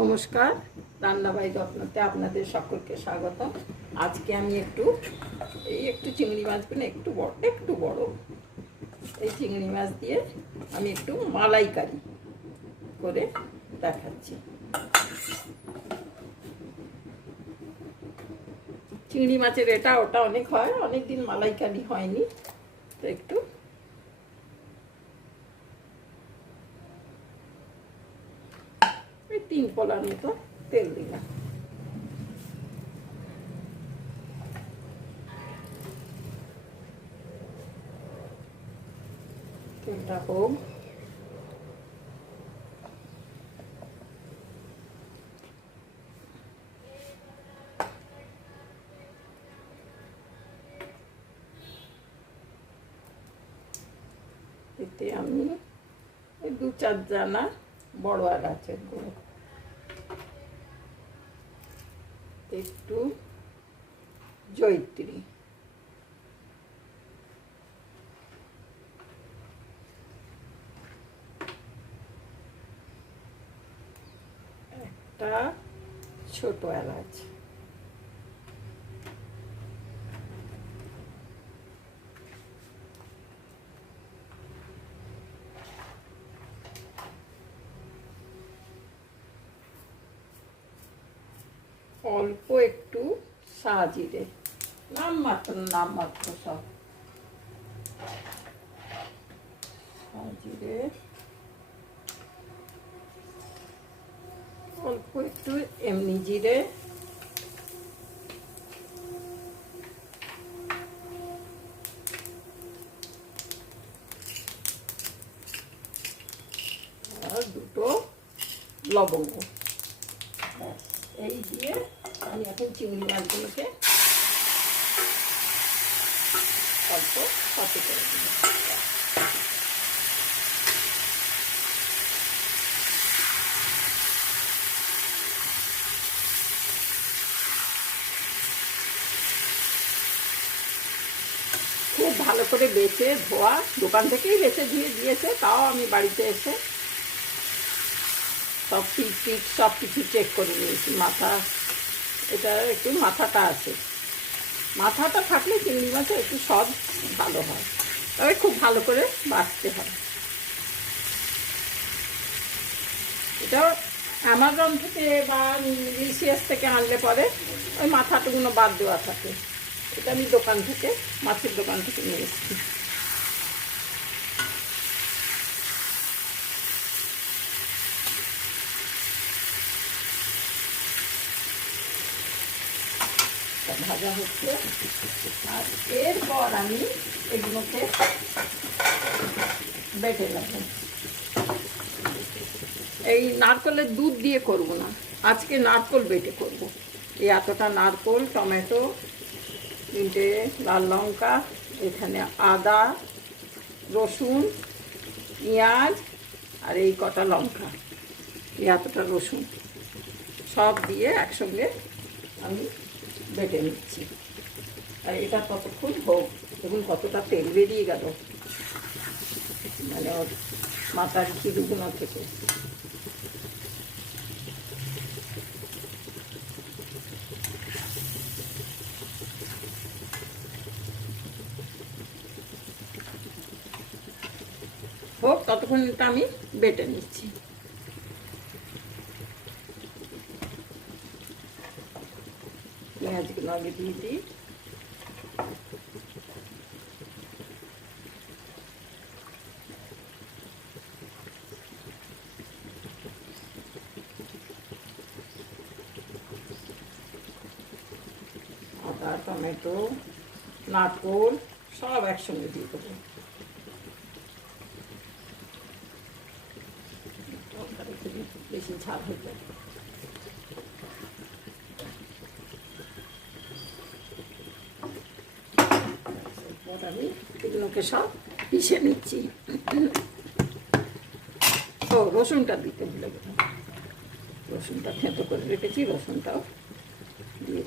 নমস্কার, রান্নাবাই রত্নতে আপনাদের সকলকে স্বাগত। আজকে আমি একটু চিংড়ি মাছগুলো একটু বড় এই চিংড়ি মাছ দিয়ে আমি একটু মালাইকারি করে দেখাচ্ছি। চিংড়ি মাছের এটা ওটা অনেক হয়, অনেক দিন মালাইকারি হয়নি, তো একটু তিন পলার মতো তেল দিলাম। তেলটা হোক, এতে আমি 2-4 দানা বড় এলাচের গুঁড়ো, একটু জয়িত্রী, একটা ছোট এলাচ, অল্প একটু সাজিরে, নামমাত্র সব সাজিরে, অল্প একটু এমনি জিরে, আর 2টো লবঙ্গ। এই দিয়ে আমি এখন চিংড়ি মাছগুলোকে অল্প সাথে করে দেব। খুব ভালো করে বেছে ধোয়া, দোকান থেকেই বেছে ধুয়ে দিয়েছে, তাও আমি বাড়িতে এসে সব পিঠ সব কিছু চেক করে নিয়েছি। মাথা, এটা একটু মাথাটা আছে, মাথাটা থাকলে চিংড়ি মাছে একটু স্বাদ ভালো হয়, তবে খুব ভালো করে বাছতে হয়। এটা অ্যামাজন থেকে বা রিসিএস থেকে আনলে পরে ওই মাথাটুকুনো বাদ দেওয়া থাকে। এটা আমি দোকান থেকে, মাছের দোকান থেকে নিয়ে এসেছি। ভাজা হচ্ছে, আর এরপর আমি এগুলোকে বেটে নেব। এই নারকেলের দুধ দিয়ে করব না, আজকে নারকেল বেটে করব। এই এতটা নারকেল, টমেটো, 3টে লাল লঙ্কা, এখানে আদা, রসুন, পেঁয়াজ, আর এই কটা লঙ্কা, এই এতটা রসুন সব দিয়ে একসঙ্গে আমি বেটে নিচ্ছি। আর এটা কতক্ষণ হোক, দেখুন কতটা তেল বেরিয়ে গেল, মানে ওর মাথার খিদুগুলো থেকে। হোক ততক্ষণ এটা আমি বেটে নিচ্ছি। পেঁয়াজগুলো আগে দিয়ে দিই, আদা, টমেটো, নারকেল সব একসঙ্গে দিয়ে দেবো। বেশি ঝাল হয়ে যায়। আমি এগুলোকে সব পিষে নিচ্ছি। ও রসুনটা দিতে ভুলে গেলাম, রসুনটা থেঁতো করে রেখেছি, রসুনটাও দিয়ে।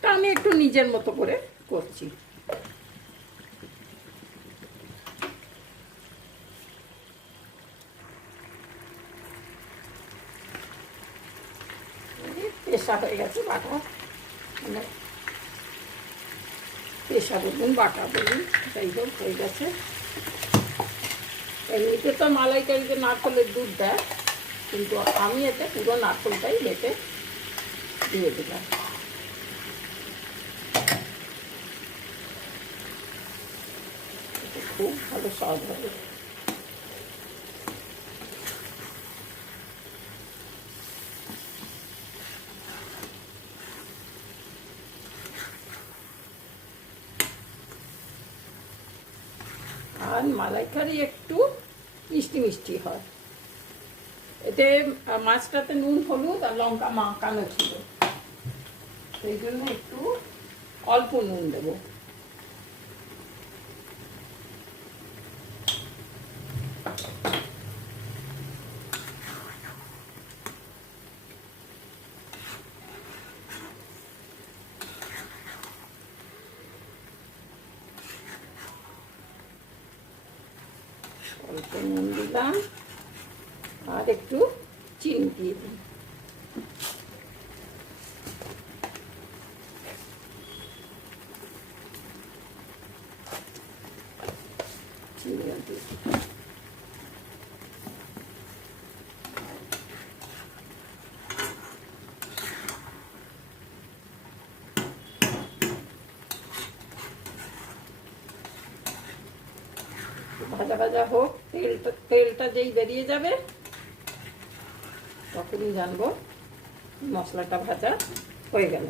তা আমি একটু নিজের মতো করে করছি। পেশা হয়ে গেছে বাটা, মানে পেশা বলুন বাটা বলুন, যাই হোক হয়ে গেছে। এমনিতে তো মালাইকারিতে নারকেলের দুধ দেয়, কিন্তু আমি এতে পুরো নারকেলটাই বেটে দিয়ে দিলাম। খুব ভালো স্বাদ হবে। আর মালাইকারি একটু মিষ্টি মিষ্টি হয়। এতে মাছটাতে নুন হলুদ আর লঙ্কা মাখানো ছিল, সেই জন্য একটু অল্প নুন দেবো। অল্প নুন দিলাম আর একটু চিনি দিয়ে দিই। ভাজা ভাজা হোক, তেলটা যেই বেরিয়ে যাবে তখনই জানবো মশলাটা ভাজা হয়ে গেল।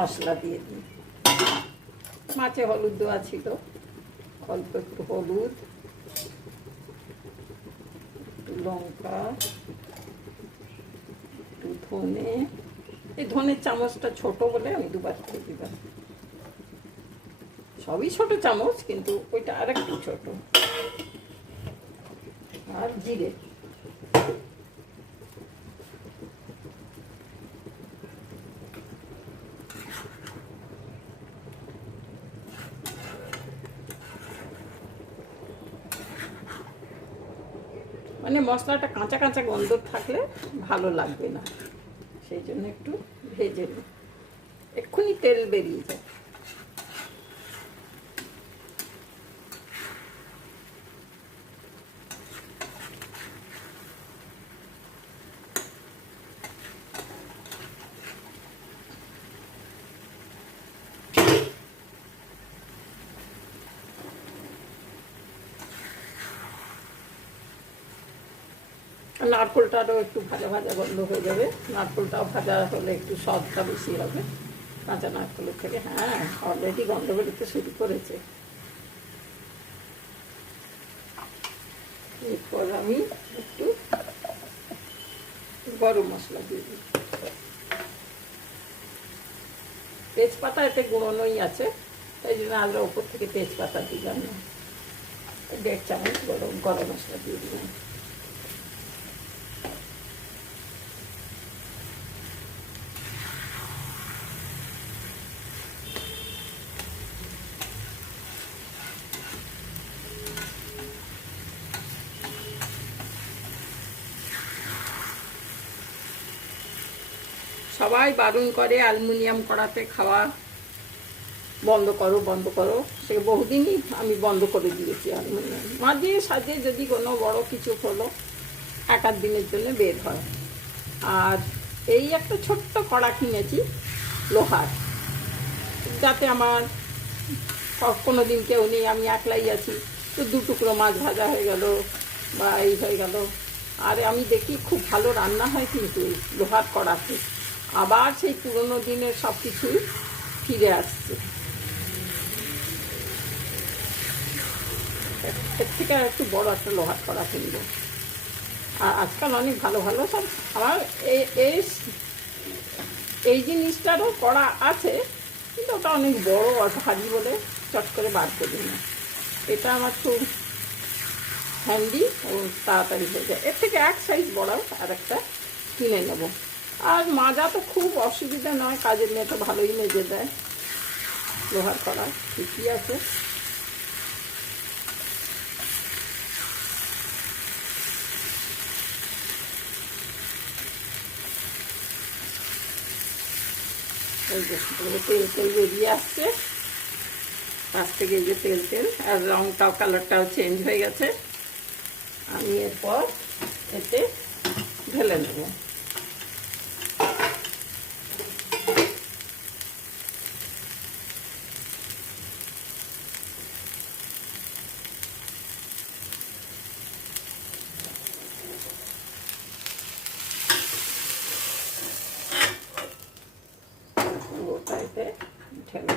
মশলা দিয়ে দিই। মাছে হলুদ দেওয়া ছিল, অল্প একটু হলুদ, একটু লঙ্কা, একটু ধনে। এই ধনের চামচটা ছোট বলে আমি দুবার করে দিলাম। সবই ছোট চামচ, কিন্তু ওইটা আর একটু ছোট। আর জিরে, মানে মশলাটা কাঁচা কাঁচা গন্ধ থাকলে ভালো লাগবে না, সেই জন্য একটু ভেজে নিই, এক্ষুনি তেল বেরিয়ে যায়। নারকেলটারও একটু ভাজা ভাজা গন্ধ হয়ে যাবে, নারকেলটাও ভাজা হলে একটু স্বাদটা বেশি হবে কাঁচা নারকেলের থেকে। হ্যাঁ, অলরেডি গন্ধ বেরোতে শুরু করেছে। এরপর আমি একটু গরম মশলা দিয়ে দিই। তেজপাতা এতে গুঁড়োনোই আছে, তাই জন্য আমরা ওপর থেকে তেজপাতা দিলাম না। 1.5 চামচ গরম মশলা দিয়ে দিলাম। সবাই বারণ করে অ্যালুমিনিয়াম কড়াতে খাওয়া, বন্ধ করো বন্ধ করো। সে বহুদিনই আমি বন্ধ করে দিয়েছি অ্যালুমিনিয়াম। মাঝে সাঝে যদি কোনো বড় কিছু হলো এক আধ দিনের জন্য বের হয়। আর এই একটা ছোট্ট কড়া কিনেছি লোহার, যাতে আমার কোনো দিন কেউ নেই, আমি একলাই আছি, তো 2 টুকরো মাছ ভাজা হয়ে গেল বা এই হয়ে গেল। আর আমি দেখি খুব ভালো রান্না হয় কিন্তু লোহার কড়াতে। আবার সেই পুরোনো দিনের সব কিছুই ফিরে আসছে। এর থেকে আর একটু বড় একটা লোহার কড়া কিনবো। আর আজকাল অনেক ভালো ভালো সব আমার এই এই জিনিসটারও কড়া আছে, কিন্তু ওটা অনেক বড় আর ভারী বলে চট করে বার করি না। এটা আমার খুব হ্যান্ডি এবং তাড়াতাড়ি হয়ে যায়। এর থেকে এক সাইজ বড় আর একটা কিনে নেব। আর মাজা তো খুব অসুবিধা নয়, কাজের মেয়ে তো ভালোই মেজে দেয়। লোহার কড়া ঠিকই আছে। এই যে তেল তেল বেরিয়ে আসছে পাশ থেকে, এই যে তেল তেল, আর রঙটাও কালারটাও চেঞ্জ হয়ে গেছে। আমি এরপর এতে ঢেলে নেব। এতে ঢেলে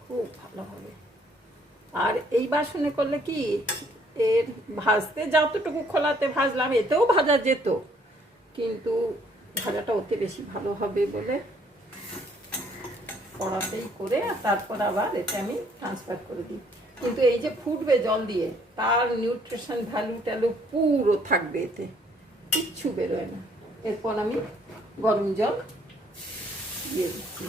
খুব ভালো হবে। আর এই বাসনে করলে কি, এর ভাজতে যতটুকু খোলাতে ভাজলাম এতেও ভাজা যেত, কিন্তু ভাজাটা ওতে বেশি ভালো হবে বলে কড়াতেই করে তারপর আবার এতে আমি ট্রান্সফার করে দিই। কিন্তু এই যে ফুটবে জল দিয়ে, তার নিউট্রিশন ভ্যালু ট্যালু পুরো থাকবে, এতে কিচ্ছু বেরোয় না। এরপর আমি গরম জল দিয়ে দিচ্ছি।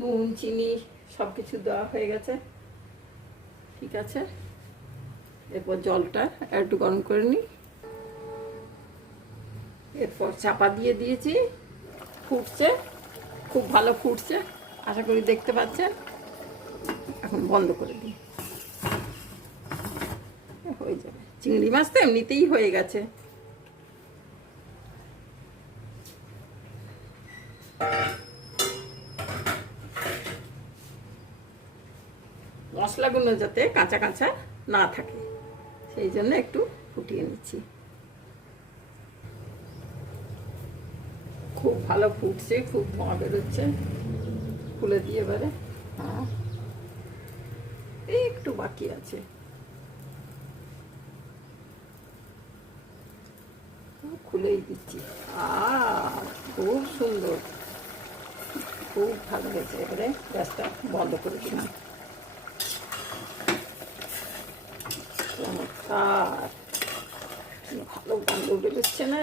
নুন চিনি সব কিছু দেওয়া হয়ে গেছে, ঠিক আছে। এরপর জলটা একটু গরম করে নিই। এরপর চাপা দিয়ে দিয়েছি, ফুটছে, খুব ভালো ফুটছে, আশা করি দেখতে পাচ্ছেন। এখন বন্ধ করে দিই, হয়ে যাবে। চিংড়ি মাছ তো এমনিতেই হয়ে গেছে। মশলাগুলো যাতে কাঁচা কাঁচা না থাকে সেই জন্য একটু ফুটিয়ে নিচ্ছি। খুব ভালো ফুটছে, খুব ধোঁয়া বেরোচ্ছে। খুলে দিয়ে এবারে, হ্যাঁ একটু বাকি আছে, খুলেই দিচ্ছি। খুব সুন্দর, খুব ভালো হয়েছে। এবারে গ্যাসটা বন্ধ করে দিলাম। চমৎকার, ভালো গন্ধ বেরোচ্ছে না?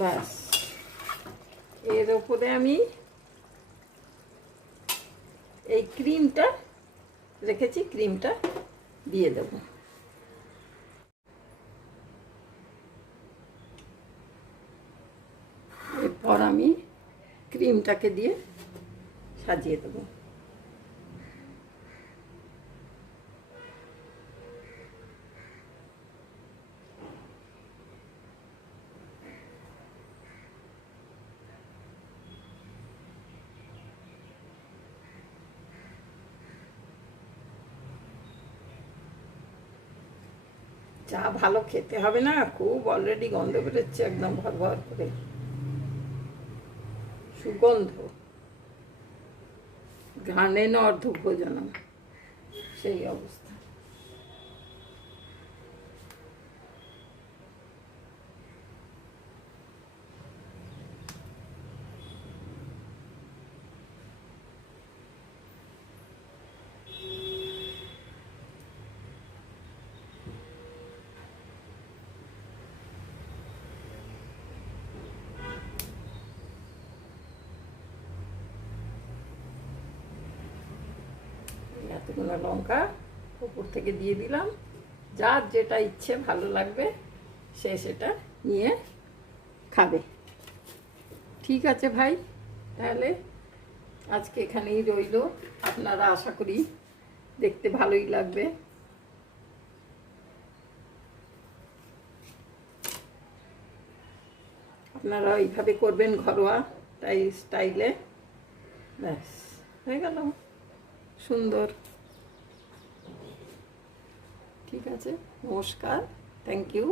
ব্যাস, এর ওপরে আমি এই ক্রিমটা রেখেছি, ক্রিমটা দিয়ে দেব। এরপর আমি ক্রিমটাকে দিয়ে সাজিয়ে দেবো। চা ভালো খেতে হবে না, খুব অলরেডি গন্ধ বেরোচ্ছে একদম ভর ভর করে, সুগন্ধ। ঘ্রাণে ন অর্ধ ভোজনম, সেই অবস্থা। এতগুলো লঙ্কা উপর থেকে দিয়ে দিলাম। যার যেটা ইচ্ছে ভালো লাগবে সে সেটা নিয়ে খাবে। ঠিক আছে ভাই, তাহলে আজকে এখানেই রইল। আপনারা আশা করি দেখতে ভালোই লাগবে। আপনারা এইভাবে করবেন ঘরোয়া স্টাইলে, ব্যাস হয়ে গেল, সুন্দর। ঠিক আছে, নমস্কার, থ্যাংক ইউ।